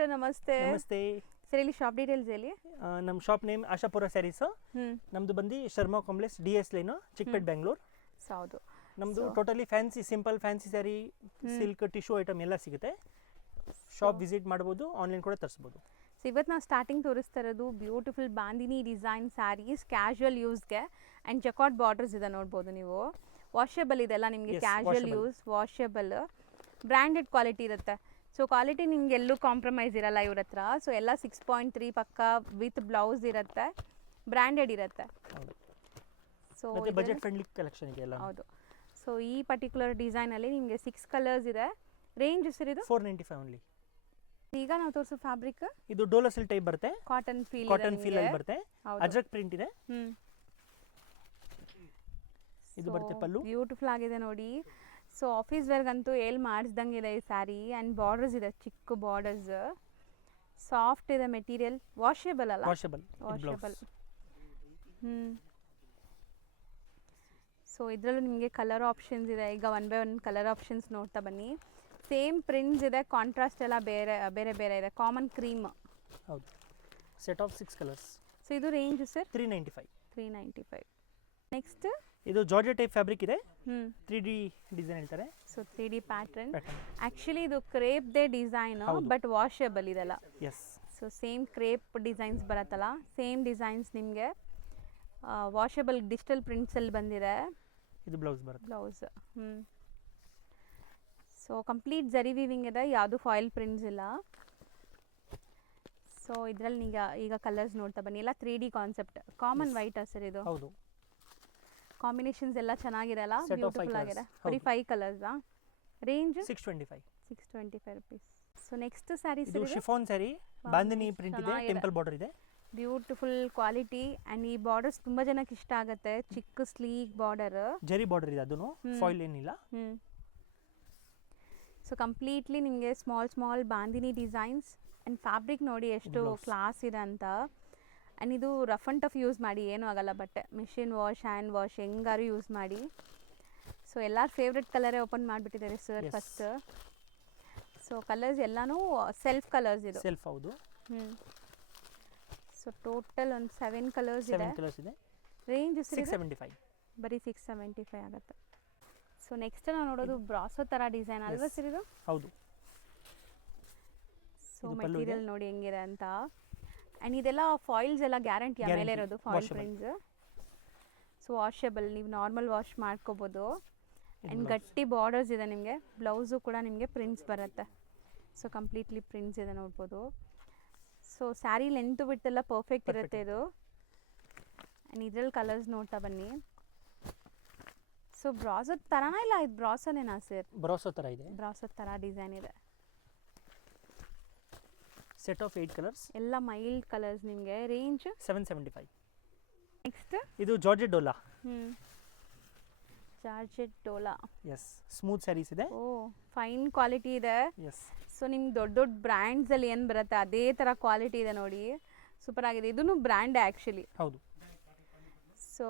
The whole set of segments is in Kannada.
ಸರ್, ನಮಸ್ತೆ. ನಮಸ್ತೆ ಸರ್, ಇಲ್ಲಿ ಶಾಪ್ ಡೀಟೇಲ್ಸ್ ಹೇಳಿ. ನಮ್ಮ ಶಾಪ್ ನೇಮ್ ಆಶಾಪುರ ಸ್ಯಾರೀಸು. ನಮ್ಮದು ಬಂದು Sharma complex DS line, Chickpet, Bengaluru. ಹೌದು. ನಮ್ಮದು totally fancy, simple fancy saree, silk, tissue item ಎಲ್ಲ ಸಿಗುತ್ತೆ. ಶಾಪ್ ವಿಸಿಟ್ ಮಾಡ್ಬೋದು, ಆನ್ಲೈನ್ ಕೂಡ ತರಿಸ್ಬೋದು. ಸೊ ಇವತ್ತು ನಾವು ಸ್ಟಾರ್ಟಿಂಗ್ ತೋರಿಸ್ತಾ ಇರೋದು beautiful bandhani design saris, casual ಯೂಸ್ಗೆ ಆ್ಯಂಡ್ ಜಕಾಟ್ ಬಾರ್ಡರ್ಸ್ ಇದೆ, ನೋಡ್ಬೋದು ನೀವು. ವಾಷೇಬಲ್ ಇದೆಲ್ಲ ನಿಮಗೆ, casual use, washable, branded quality ಇರುತ್ತೆ. ಸೊ ಕ್ವಾಲಿಟಿ ನಿಮ್ಗೆ ಎಲ್ಲೂ ಕಾಂಪ್ರಮೈಸ್ ಇರಲ್ಲ ಇವ್ರ ಹತ್ರ. ಸೊ ಎಲ್ಲ 6.3 ಪಕ್ಕ ವಿತ್ ಬ್ಲೌಸ್ ಇರುತ್ತೆ, ಬ್ರ್ಯಾಂಡೆಡ್ ಇರುತ್ತೆ. ಸೊ ಬಜೆಟ್ ಫ್ರೆಂಡ್ಲಿ ಕಲೆಕ್ಷನ್ ಇದೆ ಎಲ್ಲ. ಹೌದು. ಸೊ ಈ ಪರ್ಟಿಕ್ಯುಲರ್ ಡಿಸೈನಲ್ಲಿ ನಿಮಗೆ 6 ಕಲರ್ಸ್ ಇದೆ. ರೇಂಜ್ ಸರ್ ಇದು 495 ಓನ್ಲಿ. ಈಗ ನಾವು ತೋರಿಸೋ ಫ್ಯಾಬ್ರಿಕ್ ಇದು ಡೋಲಾ ಸಿಲ್ಕ್ ಟೈಪ್ ಬರುತ್ತೆ, ಕಾಟನ್ ಫೀಲ್ ಅಲ್ಲಿ ಬರುತ್ತೆ. ಅಜ್ರಕ್ ಪ್ರಿಂಟ್ ಇದೆ. ಇದು ಬರುತ್ತೆ ಪಲ್ಲು, ಬ್ಯೂಟಿಫುಲ್ ಆಗಿದೆ ನೋಡಿ. ಸೊ ಆಫೀಸ್ ವೇರ್ಗಂತೂ ಮಾಡಿಸ್ದಂಗೆ ಇದೆ ಈ ಸ್ಯಾರಿ. ಆ್ಯಂಡ್ ಬಾರ್ಡರ್ಸ್ ಇದೆ, ಚಿಕ್ಕ ಬಾರ್ಡರ್ಸ್, ಸಾಫ್ಟ್ ಇದೆ ಮೆಟೀರಿಯಲ್, ವಾಷೇಬಲ್ ಅಲ್ಲ, ವಾಷೇಬಲ್. ಸೊ ಇದರಲ್ಲೂ ನಿಮಗೆ ಕಲರ್ ಆಪ್ಷನ್ಸ್ ಇದೆ. ಈಗ 1 by 1 ಕಲರ್ ಆಪ್ಷನ್ಸ್ ನೋಡ್ತಾ ಬನ್ನಿ. ಸೇಮ್ ಪ್ರಿಂಟ್ಸ್ ಇದೆ, ಕಾಂಟ್ರಾಸ್ಟ್ ಎಲ್ಲ ಬೇರೆ ಬೇರೆ ಬೇರೆ ಇದೆ. Common cream. ಹೌದು, ಸೆಟ್ ಆಫ್ 6 ಕಲರ್ಸ್. ಸೊ ಇದು ರೇಂಜ್ ಸರ್ 395. ನೆಕ್ಸ್ಟ್ ಇದು ಜಾರ್ಜೆಟ್ ಟೈಪ್ ಫ್ಯಾಬ್ರಿಕ್ ಇದೆ. 3D ಡಿಸೈನ್ ಹೇಳ್ತಾರೆ. So 3D pattern. ಆ್ಯಕ್ಚುಲಿ ಇದು ಕ್ರೇಪ್ ದೇ ಡಿಸೈನ್, ಬಟ್ ವಾಷೇಬಲ್ ಇದೆಲ್ಲ. Yes. So same crepe designs ಬರುತ್ತಲ್ಲ, ಸೇಮ್ ಡಿಸೈನ್ಸ್ ನಿಮಗೆ ವಾಷೇಬಲ್ ಡಿಜಿಟಲ್ ಪ್ರಿಂಟ್ಸಲ್ಲಿ ಬಂದಿದೆ. ಇದು ಬ್ಲೌಸ್ ಬರುತ್ತೆ. Blouse. So complete zari weaving ಇದೆ, ಯಾವುದು ಫಾಯಿಲ್ ಪ್ರಿಂಟ್ಸ್ ಇಲ್ಲ. ಸೊ ಇದರಲ್ಲಿ ಈಗ ಕಲರ್ಸ್ ನೋಡ್ತಾ ಬನ್ನಿ. ಎಲ್ಲ 3D concept. Common white sir ಇದು. ಹೌದು. ಕಾಂಬಿನೇಷನ್ಸ್ ಎಲ್ಲ ಚೆನ್ನಾಗಿದೆ ಅಲ್ಲ, ಬ್ಯೂಟಿಫುಲ್ ಆಗಿದೆ. ಬರೀ 5 colours. Range 625 rupees. So next sarees ಇದು ಶಿಫಾನ್ ಸ್ಯಾರಿ, ಬಾಂದಿನಿ ಪ್ರಿಂಟ್ ಇದೆ, ಟೆಂಪಲ್ ಬಾರ್ಡರ್ ಇದೆ. Beautiful quality. ಆ್ಯಂಡ್ ಈ ಬಾರ್ಡರ್ಸ್ ತುಂಬ ಜನಕ್ಕೆ ಇಷ್ಟ ಆಗುತ್ತೆ. ಚಿಕ್ಕ ಸ್ಲೀಕ್ ಬಾರ್ಡರ್, ಜರಿ ಬಾರ್ಡರ್ ಇದೆ, ಅದನ್ನು ಫಾಯಿಲ್ ಏನಿಲ್ಲ. ಸೊ ಕಂಪ್ಲೀಟ್ಲಿ ನಿಮಗೆ small bandhani designs. And fabric ನೋಡಿ ಎಷ್ಟು ಕ್ಲಾಸ್ ಇದೆ ಅಂತ. ಆ್ಯಂಡ್ ಇದು ರಫ್ ಆ್ಯಂಡ್ ಟಫ್ ಯೂಸ್ ಮಾಡಿ, ಏನೂ ಆಗಲ್ಲ ಬಟ್ಟೆ. ಮಿಷಿನ್ ವಾಶ್, ಹ್ಯಾಂಡ್ ವಾಶ್ ಹೆಂಗಾರು ಯೂಸ್ ಮಾಡಿ. ಸೊ ಎಲ್ಲರ ಫೇವ್ರೆಟ್ ಕಲರೇ ಓಪನ್ ಮಾಡಿಬಿಟ್ಟಿದ್ದಾರೆ ಸರ್ ಫಸ್ಟ್. ಸೊ ಕಲರ್ಸ್ ಎಲ್ಲನೂ ಸೆಲ್ಫ್ ಕಲರ್ಸ್ ಇದು. ಸೆಲ್ಫ್, ಹೌದು. ಸೊ ಟೋಟಲ್ ಒಂದು 7 ಕಲರ್ಸ್ ಇದೆ. ರೇಂಜ್ 675. ಬರೀ 675 ಆಗುತ್ತೆ. ಸೊ ನೆಕ್ಸ್ಟ್ ನಾವು ನೋಡೋದು ಬ್ರಾಸೋ ಥರ ಡಿಸೈನ್ ಅಲ್ವಾ ಸರ್ ಇದು? ಹೌದು. ಸೊ ಮೆಟೀರಿಯಲ್ ನೋಡಿ ಹೆಂಗಿದೆ ಅಂತ. ಆ್ಯಂಡ್ ಇದೆಲ್ಲ ಫಾಯಿಲ್ಸ್ ಎಲ್ಲ ಗ್ಯಾರಂಟಿ ಮೇಲೆ ಇರೋದು, ಫಾಯಿಲ್ ಪ್ರಿಂಟ್ಸ್. ಸೊ ವಾಷೇಬಲ್, ನೀವು ನಾರ್ಮಲ್ ವಾಶ್ ಮಾಡ್ಕೋಬೋದು. ಆ್ಯಂಡ್ ಗಟ್ಟಿ ಬಾರ್ಡರ್ಸ್ ಇದೆ ನಿಮಗೆ. ಬ್ಲೌಸು ಕೂಡ ನಿಮಗೆ ಪ್ರಿಂಟ್ಸ್ ಬರುತ್ತೆ. ಸೊ ಕಂಪ್ಲೀಟ್ಲಿ ಪ್ರಿಂಟ್ಸ್ ಇದೆ, ನೋಡ್ಬೋದು. ಸೊ ಸ್ಯಾರಿ ಲೆಂತು ಬಿಟ್ಟೆಲ್ಲ ಪರ್ಫೆಕ್ಟ್ ಇರುತ್ತೆ ಇದು. ಆ್ಯಂಡ್ ಇದ್ರಲ್ಲಿ ಕಲರ್ಸ್ ನೋಡ್ತಾ ಬನ್ನಿ. ಸೊ ಬ್ರಾಸೋ ಥರನಾ ಇಲ್ಲ, ಇದು ಬ್ರಾಸೋನೇನಾ ಸರ್? ಬ್ರಾಸೋ ಥರ ಇದೆ, ಬ್ರಾಸೋ ಥರ ಡಿಸೈನ್ ಇದೆ. ಸೆಟ್ ಆಫ್ 8 ಕಲರ್ಸ್, ಎಲ್ಲ ಮೈಲ್ಡ್ ಕಲರ್ಸ್. ನಿಮಗೆ ರೇಂಜ್ 775. ನೆಕ್ಸ್ಟ್ ಇದು georgette dola. Georgette dola. Yes, smooth sarees ಇದೆ. ಓ, ಫೈನ್ ಕ್ವಾಲಿಟಿ ಇದೆ. ಎಸ್. ಸೊ ನಿಮ್ಗೆ ದೊಡ್ಡ ಬ್ರ್ಯಾಂಡ್ಸಲ್ಲಿ ಏನು ಬರುತ್ತೆ ಅದೇ ಥರ ಕ್ವಾಲಿಟಿ ಇದೆ ನೋಡಿ. ಸೂಪರ್ ಆಗಿದೆ. ಇದೂ ಬ್ರ್ಯಾಂಡ್ ಆ್ಯಕ್ಚುಲಿ. ಹೌದು. ಸೊ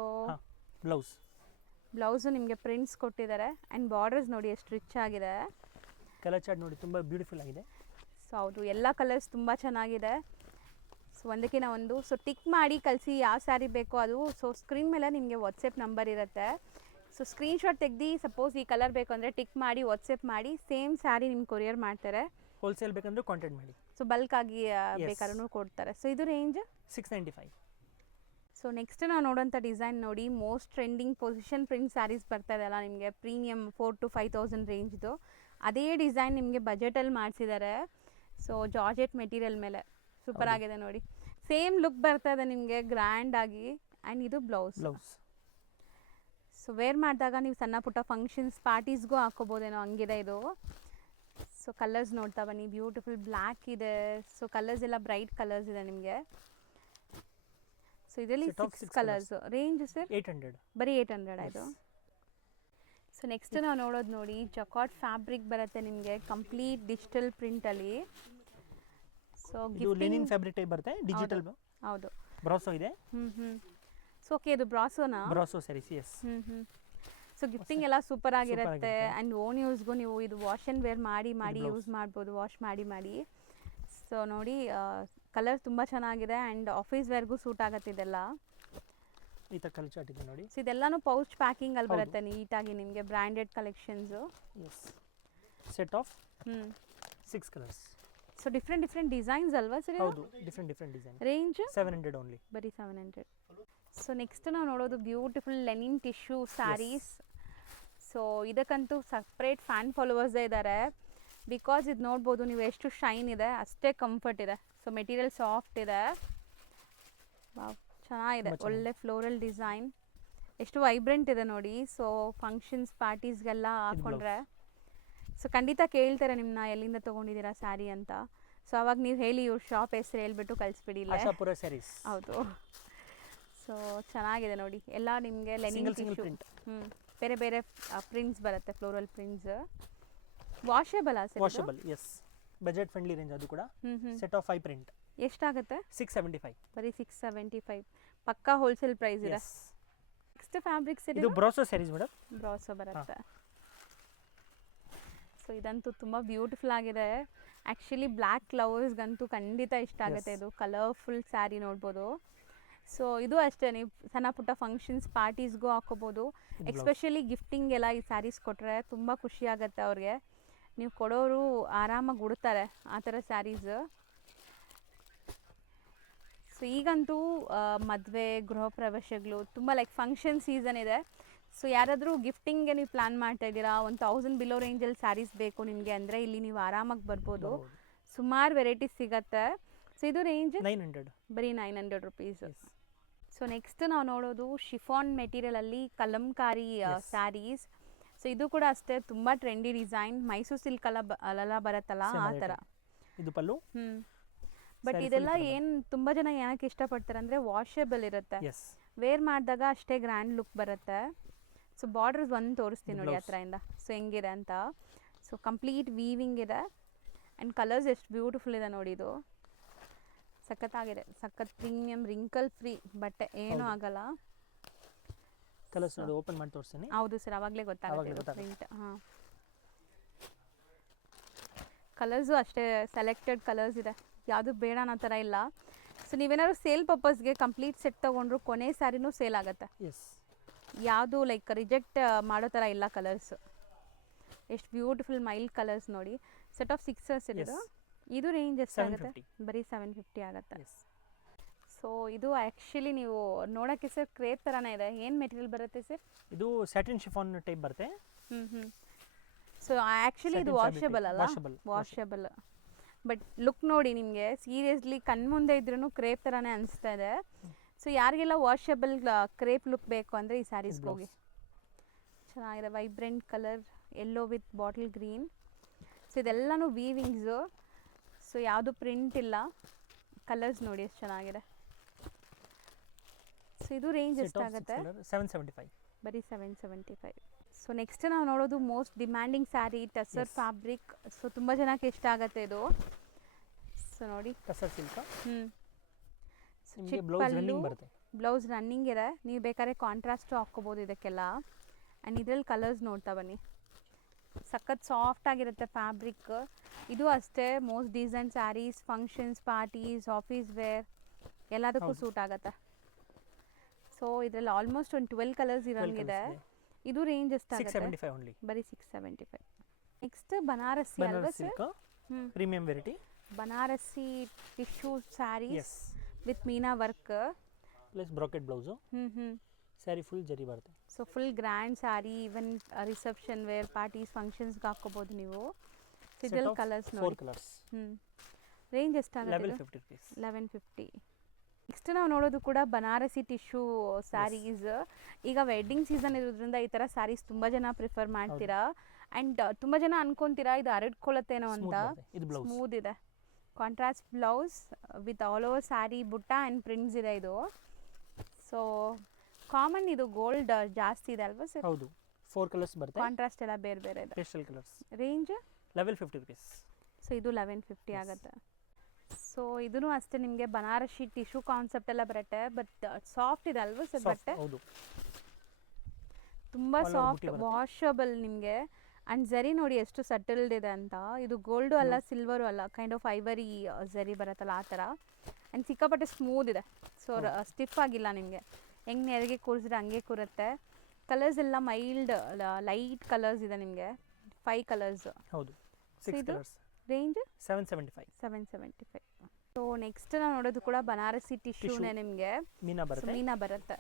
ಬ್ಲೌಸು ನಿಮಗೆ ಪ್ರಿಂಟ್ಸ್ ಕೊಟ್ಟಿದ್ದಾರೆ. ಆ್ಯಂಡ್ ಬಾರ್ಡರ್ಸ್ ನೋಡಿ ಎಷ್ಟು ರಿಚ್ ಆಗಿದೆ. ಕಲರ್ ಚಾರ್ಟ್ ನೋಡಿ ತುಂಬ ಬ್ಯೂಟಿಫುಲ್ ಆಗಿದೆ. ಸೊ ಹೌದು, ಎಲ್ಲ ಕಲರ್ಸ್ ತುಂಬ ಚೆನ್ನಾಗಿದೆ. ಸೊ ಒಂದಕ್ಕಿಂತ ಒಂದು. ಸೊ ಟಿಕ್ ಮಾಡಿ ಕಳಿಸಿ ಯಾವ ಸ್ಯಾರಿ ಬೇಕೋ ಅದು. ಸೊ ಸ್ಕ್ರೀನ್ ಮೇಲೆ ನಿಮಗೆ ವಾಟ್ಸಪ್ ನಂಬರ್ ಇರುತ್ತೆ. ಸೊ ಸ್ಕ್ರೀನ್ಶಾಟ್ ತೆಗ್ದು, ಸಪೋಸ್ ಈ ಕಲರ್ ಬೇಕು ಅಂದರೆ ಟಿಕ್ ಮಾಡಿ ವಾಟ್ಸಪ್ ಮಾಡಿ, ಸೇಮ್ ಸ್ಯಾರಿ ನಿಮ್ಗೆ ಕೊರಿಯರ್ ಮಾಡ್ತಾರೆ. ಹೋಲ್ಸೇಲ್ ಬೇಕಂದ್ರೆ ಕಾಂಟ್ಯಾಕ್ಟ್ ಮಾಡಿ. ಸೊ ಬಲ್ಕ್ ಆಗಿ ಬೇಕಾದ್ರೂ ಕೊಡ್ತಾರೆ. ಸೊ ಇದು ರೇಂಜ್ 695. ಸೊ ನೆಕ್ಸ್ಟ್ ನಾವು ನೋಡೋಂಥ ಡಿಸೈನ್ ನೋಡಿ, most trending position print sarees ಬರ್ತಾ ಇದೆಯಲ್ಲ ನಿಮಗೆ, ಪ್ರೀಮಿಯಮ್ 4,000 to 5,000 ರೇಂಜ್ದು. ಅದೇ ಡಿಸೈನ್ ನಿಮಗೆ ಬಜೆಟಲ್ಲಿ ಮಾಡಿಸಿದ್ದಾರೆ. ಸೊ ಜಾರ್ಜೆಟ್ ಮೆಟೀರಿಯಲ್ ಮೇಲೆ ಸೂಪರ್ ಆಗಿದೆ ನೋಡಿ. ಸೇಮ್ ಲುಕ್ ಬರ್ತಾ ಇದೆ ನಿಮಗೆ, ಗ್ರ್ಯಾಂಡ್ ಆಗಿ. ಆ್ಯಂಡ್ ಇದು ಬ್ಲೌಸ್. ಸೊ ವೇರ್ ಮಾಡಿದಾಗ ನೀವು ಸಣ್ಣ ಪುಟ್ಟ ಫಂಕ್ಷನ್ಸ್, ಪಾರ್ಟೀಸ್ಗೂ ಹಾಕೋಬೋದೇನೋ, ಹಂಗಿದೆ ಇದು. ಸೊ ಕಲರ್ಸ್ ನೋಡ್ತಾ ಬನ್ನಿ. ಬ್ಯೂಟಿಫುಲ್ ಬ್ಲ್ಯಾಕ್ ಇದೆ. ಸೊ ಕಲರ್ಸ್ ಎಲ್ಲ ಬ್ರೈಟ್ ಕಲರ್ಸ್ ಇದೆ ನಿಮಗೆ. ಸೊ ಇದರಲ್ಲಿ 6 ಕಲರ್ಸ್. Range sir 800. ಬರೀ 800 ಆಯಿತು. ಸೊ ನೆಕ್ಸ್ಟ್ ನಾವು ನೋಡೋದು ನೋಡಿ, ಜಕಾಟ್ ಫ್ಯಾಬ್ರಿಕ್ ಬರುತ್ತೆ ನಿಮಗೆ, ಕಂಪ್ಲೀಟ್ ಡಿಜಿಟಲ್ ಪ್ರಿಂಟಲ್ಲಿ. ಸೊ ಇದು ಲೆನಿನ್ ಫ್ಯಾಬ್ರಿಕ್ ಟೈಪ್ ಬರುತ್ತೆ, ಡಿಜಿಟಲ್. ಹೌದು. ಬ್ರಾಸೋ ಇದೆ. ಸೊ ಓಕೆ, ಇದು ಬ್ರಾಸೋನಾ? Brasso saris, yes. So gifting ಎಲ್ಲ ಸೂಪರ್ ಆಗಿರುತ್ತೆ. ಆ್ಯಂಡ್ ಓನ್ ಯೂಸ್ಗೂ ನೀವು ಇದು ವಾಶ್ ಆ್ಯಂಡ್ ವೇರ್ ಮಾಡಿ ಯೂಸ್ ಮಾಡ್ಬೋದು, ವಾಶ್ ಮಾಡಿ. ಸೊ ನೋಡಿ ಕಲರ್ ತುಂಬ ಚೆನ್ನಾಗಿದೆ ಆ್ಯಂಡ್ ಆಫೀಸ್ ವೇರ್ಗೂ ಸೂಟ್ ಆಗುತ್ತೆ ಇದೆಲ್ಲ. ಈ ಥರ ಕಲರ್ ಚಾರ್ಟ್ ಇದೆ ನೋಡಿ. ಸೊ ಇದೆಲ್ಲನೂ ಪೌಚ್ ಪ್ಯಾಕಿಂಗಲ್ಲಿ ಹೌದು. ಬರುತ್ತೆ ನೀಟಾಗಿ ನಿಮಗೆ branded collections. Yes set of ಹ್ಞೂ 6 ಕಲರ್ಸ್. ಸೊ ಡಿಫ್ರೆಂಟ್ ಡಿಸೈನ್ಸ್ ಅಲ್ವಾ ಸರ್? ಹೌದು, ಡಿಫ್ರೆಂಟ್ ಡಿಸೈನ್. Range 700 only. ಬರೀ 700. ಸೊ ನೆಕ್ಸ್ಟ್ ನಾವು ನೋಡೋದು beautiful linen tissue saris. So ಇದಕ್ಕಂತೂ ಸಪ್ರೇಟ್ ಫ್ಯಾನ್ ಫಾಲೋವರ್ಸೇ ಇದ್ದಾರೆ. ಬಿಕಾಸ್ ಇದು ನೋಡ್ಬೋದು ನೀವು ಎಷ್ಟು ಶೈನ್ ಇದೆ ಅಷ್ಟೇ ಕಂಫರ್ಟ್ ಇದೆ. ಸೊ ಮೆಟೀರಿಯಲ್ ಸಾಫ್ಟ್ ಇದೆ. ವಾವ್, ಚೆನ್ನಾಗಿದೆ. ಒಳ್ಳೆ ಫ್ಲೋರಲ್ ಡಿಸೈನ್, ಎಷ್ಟು ವೈಬ್ರೆಂಟ್ ಇದೆ ನೋಡಿ. ಸೊ ಫಂಕ್ಷನ್ಸ್ ಪಾರ್ಟೀಸ್ಗೆಲ್ಲ ಹಾಕ್ಕೊಂಡ್ರೆ ಸೊ ಖಂಡಿತ ಕೇಳ್ತಾರೆ ನಿಮ್ಮನ್ನ ಎಲ್ಲಿಂದ ತೊಗೊಂಡಿದ್ದೀರಾ ಸ್ಯಾರಿ ಅಂತ. ಸೊ ಅವಾಗ ನೀವು ಹೇಳಿ ಇವ್ರ ಶಾಪ್ ಹೆಸರು ಹೇಳ್ಬಿಟ್ಟು ಕಳಿಸ್ಬಿಡಿ ಇಲ್ಲೇ. ಆಶಾಪುರ ಸ್ಯಾರೀಸ್. ಹೌದು. ಸೊ ಚೆನ್ನಾಗಿದೆ ನೋಡಿ, ಎಲ್ಲ ನಿಮಗೆ ಲೆನಿನ್ ಟಿಶ್ಯೂ. ಬೇರೆ ಬೇರೆ ಪ್ರಿಂಟ್ಸ್ ಬರುತ್ತೆ, floral prints. Washable sir? Washable, yes. Budget friendly range ಅದು ಕೂಡ. Set of 5 print. ಎಷ್ಟಾಗುತ್ತೆ? 675. ಬರೀ 675. ಪಕ್ಕಾ ಹೋಲ್ಸೇಲ್ ಪ್ರೈಸ್ ಇದೆ. ನೆಕ್ಸ್ಟ್ ಫ್ಯಾಬ್ರಿಕ್ಸ್ ಇದು ಬ್ರಾಸೋ ಸ್ಯಾರೀಸ್ ಮೇಡಮ್. ಬ್ರಾಸೋ ಬರುತ್ತೆ. ಸೊ ಇದಂತೂ ತುಂಬ ಬ್ಯೂಟಿಫುಲ್ ಆಗಿದೆ. ಆ್ಯಕ್ಚುಲಿ ಬ್ಲ್ಯಾಕ್ ಲವರ್ಸ್ಗಂತೂ ಖಂಡಿತ ಇಷ್ಟ ಆಗುತ್ತೆ. ಇದು ಕಲರ್ಫುಲ್ ಸ್ಯಾರಿ ನೋಡ್ಬೋದು. ಸೊ ಇದು ಅಷ್ಟೇ, ನೀವು ಸಣ್ಣ ಪುಟ್ಟ ಫಂಕ್ಷನ್ಸ್ ಪಾರ್ಟೀಸ್ಗೂ ಹಾಕೋಬೋದು. ಎಸ್ಪೆಷಲಿ ಗಿಫ್ಟಿಂಗೆಲ್ಲ ಈ ಸ್ಯಾರೀಸ್ ಕೊಟ್ಟರೆ ತುಂಬ ಖುಷಿ ಆಗುತ್ತೆ ಅವ್ರಿಗೆ. ನೀವು ಕೊಡೋರು ಆರಾಮಾಗಿ ಉಡ್ತಾರೆ ಆ ಥರ ಸ್ಯಾರೀಸ್. ಸೊ ಈಗಂತೂ ಮದುವೆ, ಗೃಹ ಪ್ರವೇಶಗಳು ತುಂಬ ಲೈಕ್ ಫಂಕ್ಷನ್ ಸೀಸನ್ ಇದೆ. ಸೊ ಯಾರಾದರೂ ಗಿಫ್ಟಿಂಗ್ಗೆ ನೀವು ಪ್ಲ್ಯಾನ್ ಮಾಡ್ತಾ ಇದ್ದೀರಾ, 1000 ಬಿಲೋ ರೇಂಜಲ್ಲಿ ಸ್ಯಾರೀಸ್ ಬೇಕು ನಿಮಗೆ ಅಂದರೆ ಇಲ್ಲಿ ನೀವು ಆರಾಮಾಗಿ ಬರ್ಬೋದು. ಸುಮಾರು ವೆರೈಟೀಸ್ ಸಿಗತ್ತೆ. ಸೊ ಇದು ರೇಂಜ್ 900. ಬರೀ 900 ರುಪೀಸ್. ಸೊ ನೆಕ್ಸ್ಟ್ ನಾವು ನೋಡೋದು ಶಿಫಾನ್ ಮೆಟೀರಿಯಲಲ್ಲಿ ಕಲಂಕಾರಿ ಸ್ಯಾರೀಸ್. ಸೊ ಇದು ಕೂಡ ಅಷ್ಟೇ ತುಂಬ ಟ್ರೆಂಡಿ ಡಿಸೈನ್. ಮೈಸೂರು ಸಿಲ್ಕ್ ಅಲ್ಲೆಲ್ಲ ಬರುತ್ತಲ್ಲ ಆ ಥರ. ಇದು ಪಲ್ಲು. ಬಟ್ ಇದೆಲ್ಲ ಏನು ತುಂಬ ಜನ ಏನಕ್ಕೆ ಇಷ್ಟಪಡ್ತಾರೆ ಅಂದರೆ ವಾಷೇಬಲ್ ಇರುತ್ತೆ. ಎಸ್. ವೇರ್ ಮಾಡಿದಾಗ ಅಷ್ಟೇ ಗ್ರ್ಯಾಂಡ್ ಲುಕ್ ಬರುತ್ತೆ. ಸೊ ಬಾರ್ಡರ್ಸ್ ಒಂದು ತೋರಿಸ್ತೀನಿ ನೋಡಿ ಹತ್ರದಿಂದ. ಸೊ ಹೆಂಗಿದೆ ಅಂತ. ಸೊ ಕಂಪ್ಲೀಟ್ ವೀವಿಂಗ್ ಇದೆ ಆ್ಯಂಡ್ ಕಲರ್ಸ್ ಎಷ್ಟು ಬ್ಯೂಟಿಫುಲ್ ಇದೆ ನೋಡಿ. ಇದು ಸಖತ್ತಾಗಿದೆ, ಸಖತ್ ಪ್ರೀಮಿಯಂ, ರಿಂಕಲ್ ಫ್ರೀ ಬಟ್ಟೆ, ಏನೂ ಆಗಲ್ಲ. ಕಲರ್ಸ್ ನೋಡಿ, ಓಪನ್ ಮಾಡಿ ತೋರಿಸ್ತೀನಿ. ಹೌದು ಸರ್, ಆವಾಗಲೇ ಗೊತ್ತಾಗುತ್ತೆ ಪ್ರಿಂಟ್. ಹಾಂ, ಕಲರ್ಸು ಅಷ್ಟೇ ಸೆಲೆಕ್ಟೆಡ್ ಕಲರ್ಸ್ ಇದೆ, ಯಾವುದು ಬೇಡ ಅನ್ನೋ ಥರ ಇಲ್ಲ. ಸೊ ನೀವೇನಾದ್ರು ಸೇಲ್ ಪರ್ಪಸ್ಗೆ ಕಂಪ್ಲೀಟ್ ಸೆಟ್ ತೊಗೊಂಡ್ರು ಕೊನೆ ಸ್ಯಾರಿನೂ ಸೇಲ್ ಆಗುತ್ತೆ. ಎಸ್. ಯಾವುದು ಲೈಕ್ ರಿಜೆಕ್ಟ್ ಮಾಡೋ ಥರ ಇಲ್ಲ ಕಲರ್ಸು. ಎಷ್ಟು ಬ್ಯೂಟಿಫುಲ್ ಮೈಲ್ಡ್ ಕಲರ್ಸ್ ನೋಡಿ. ಸೆಟ್ ಆಫ್ 6 ಇರೋದು. ಇದು ರೇಂಜ್ ಎಷ್ಟಾಗುತ್ತೆ? ಬರೀ 750 ಆಗುತ್ತೆ. ಸೊ ಇದು ಆ್ಯಕ್ಚುಲಿ ನೀವು ನೋಡೋಕ್ಕೆ ಸರ್ ಕ್ರೇಪ್ ಥರನೇ ಇದೆ. ಏನು ಮೆಟೀರಿಯಲ್ ಬರುತ್ತೆ ಸರ್? ಇದು ಸ್ಯಾಟಿನ್ ಶಿಫಾನ್ ಟೈಪ್ ಬರುತ್ತೆ. ಸೊ ಆ್ಯಕ್ಚುಲಿ ಇದು ವಾಷೇಬಲ್ ಅಲ್ಲ? ವಾಷೇಬಲ್. ಬಟ್ ಲುಕ್ ನೋಡಿ ನಿಮಗೆ ಸೀರಿಯಸ್ಲಿ ಕಣ್ಮುಂದೆ ಇದ್ರೂ ಕ್ರೇಪ್ ಥರನೇ ಅನಿಸ್ತಾ ಇದೆ. ಸೊ ಯಾರಿಗೆಲ್ಲ ವಾಷೇಬಲ್ ಕ್ರೇಪ್ ಲುಕ್ ಬೇಕು ಅಂದರೆ ಈ ಸ್ಯಾರೀಸ್ಗೆ ಹೋಗಿ. ಚೆನ್ನಾಗಿದೆ, vibrant colour, yellow with bottle green. So ಇದೆಲ್ಲನೂ ವೀವಿಂಗ್ಸು. ಸೊ ಯಾವುದು ಪ್ರಿಂಟ್ ಇಲ್ಲ. ಕಲರ್ಸ್ ನೋಡಿ ಎಷ್ಟು ಚೆನ್ನಾಗಿದೆ. ಸೊ ಇದು ರೇಂಜ್ ಎಷ್ಟಾಗುತ್ತೆ? 775. ಬರೀ 775. ಸೊ ನೆಕ್ಸ್ಟ್ ನಾವು ನೋಡೋದು most demanding sari, tussar fabric. So ತುಂಬ ಜನಕ್ಕೆ ಇಷ್ಟ ಆಗುತ್ತೆ ಇದು. ಸೊ ನೋಡಿ, ಟಸರ್ ಸಿಲ್ಕ್. ಬ್ಲೌಸ್ ರನ್ನಿಂಗ್ ಇದೆ. ನೀವು ಬೇಕಾದ್ರೆ ಕಾಂಟ್ರಾಸ್ಟು ಹಾಕ್ಕೋಬೋದು ಇದಕ್ಕೆಲ್ಲ. ಆ್ಯಂಡ್ ಇದರಲ್ಲಿ ಕಲರ್ಸ್ ನೋಡ್ತಾ ಬನ್ನಿ. ಸಖತ್ ಸಾಫ್ಟ್ ಆಗಿರುತ್ತೆ ಫ್ಯಾಬ್ರಿಕ್. ಇದು ಅಷ್ಟೇ most decent sarees, functions, parties, office wear ಎಲ್ಲದಕ್ಕೂ ಸೂಟ್ ಆಗುತ್ತೆ. ಸೊ ಇದರಲ್ಲಿ ಆಲ್ಮೋಸ್ಟ್ ಒಂದು 12 ಕಲರ್ಸ್ ಇರೋಂಗಿದೆ. ಇದು ರೇಂಜ್ ಎಷ್ಟಾಗುತ್ತೆ? 675 ಓನ್ಲಿ. ಬರೀ 675. ನೆಕ್ಸ್ಟ್ ಬನಾರಸಿ ಅಲ್ವಾ sir? Premium variety Banarasi tissue saris with meena work plus bracket blouse. Sari full zari ಬರುತ್ತೆ. So full grand sari, even reception wear, parties, ಫಂಕ್ಷನ್ಸ್ಗೆ ಹಾಕ್ಕೋಬೋದು ನೀವು. ಇದರಲ್ಲಿ ಕಲರ್ಸ್ ನೋಡಿ. 4 ಕಲರ್ಸ್. ರೇಂಜ್ ಎಷ್ಟಾಗುತ್ತೆ? 1150 ರುಪೀಸ್. 1150. ನೆಕ್ಸ್ಟ್ ನಾವು ನೋಡೋದು ಕೂಡ ಬನಾರಸಿ ಟಿಶ್ಯೂ ಸ್ಯಾರೀಸ್. ಈಗ ವೆಡ್ಡಿಂಗ್ ಸೀಸನ್ ಇರೋದ್ರಿಂದ ಈ ಥರ ಸ್ಯಾರೀಸ್ ತುಂಬ ಜನ ಪ್ರಿಫರ್ ಮಾಡ್ತೀರಾ. ಆ್ಯಂಡ್ ತುಂಬ ಜನ ಅನ್ಕೊತೀರಾ ಇದು ಹರಡ್ಕೊಳ್ಳುತ್ತೇನೋ ಅಂತ. ಸ್ಮೂತ್ ಇದೆ. Contrast blouse with all over sari, ಬುಟ್ಟ ಆ್ಯಂಡ್ ಪ್ರಿಂಟ್ಸ್ ಇದೆ ಇದು. ಸೊ ಕಾಮನ್ ಇದು ಗೋಲ್ಡ್ ಜಾಸ್ತಿ ಇದೆ ಅಲ್ವಾ ಸರ್? ಹೌದು, 4 ಕಲರ್ಸ್ ಬರುತ್ತೆ. ಕಾಂಟ್ರಾಸ್ಟ್ ಎಲ್ಲ ಬೇರೆ ಬೇರೆ ಇದೆ. Pastel colours. Range 1150 rupees. So ಇದು 1150 ಆಗುತ್ತೆ. ಸೊ ಇದೂ ಅಷ್ಟೇ ನಿಮಗೆ ಬನಾರಸಿ ಟಿಶ್ಯೂ ಕಾನ್ಸೆಪ್ಟ್ ಎಲ್ಲ ಬರುತ್ತೆ. ಬಟ್ ಸಾಫ್ಟ್ ಇದೆ ಅಲ್ವಾ ಸರ್ ಬಟ್ಟೆ? ಹೌದು, ತುಂಬ ಸಾಫ್ಟ್, ವಾಷಬಲ್ ನಿಮಗೆ. ಆ್ಯಂಡ್ ಝರಿ ನೋಡಿ ಎಷ್ಟು ಸಟಲ್ಡ್ ಇದೆ ಅಂತ. ಇದು ಗೋಲ್ಡು ಅಲ್ಲ ಸಿಲ್ವರು ಅಲ್ಲ, ಕೈಂಡ್ ಆಫ್ ಐವರಿ ಝರಿ ಬರುತ್ತಲ್ಲ ಆ ಥರ. ಆ್ಯಂಡ್ ಸಿಕ್ಕಾಪಟ್ಟೆ ಸ್ಮೂದ್ ಇದೆ. ಸೊ ಸ್ಟಿಫ್ ಆಗಿಲ್ಲ ನಿಮಗೆ, ಹೆಂಗೆ ನೆರಿಗೆ ಕೂರಿಸಿದ್ರೆ ಹಂಗೆ ಕೂರುತ್ತೆ. ಕಲರ್ಸ್ ಎಲ್ಲ ಮೈಲ್ಡ್ ಲೈಟ್ ಕಲರ್ಸ್ ಇದೆ ನಿಮಗೆ, 5 ಕಲರ್ಸ್. ಹೌದು 6 ಇದು ಕಲರ್ಸ್. ರೇಂಜ್ 775. 775. ಸೊ ನೆಕ್ಸ್ಟ್ ನಾವು ನೋಡೋದು ಕೂಡ ಬನಾರಸಿ ಟಿಶ್ಯೂನೇ ನಿಮಗೆ. ಮೀನಾ ಬರುತ್ತೆ. ಮೀನಾ ಬರುತ್ತೆ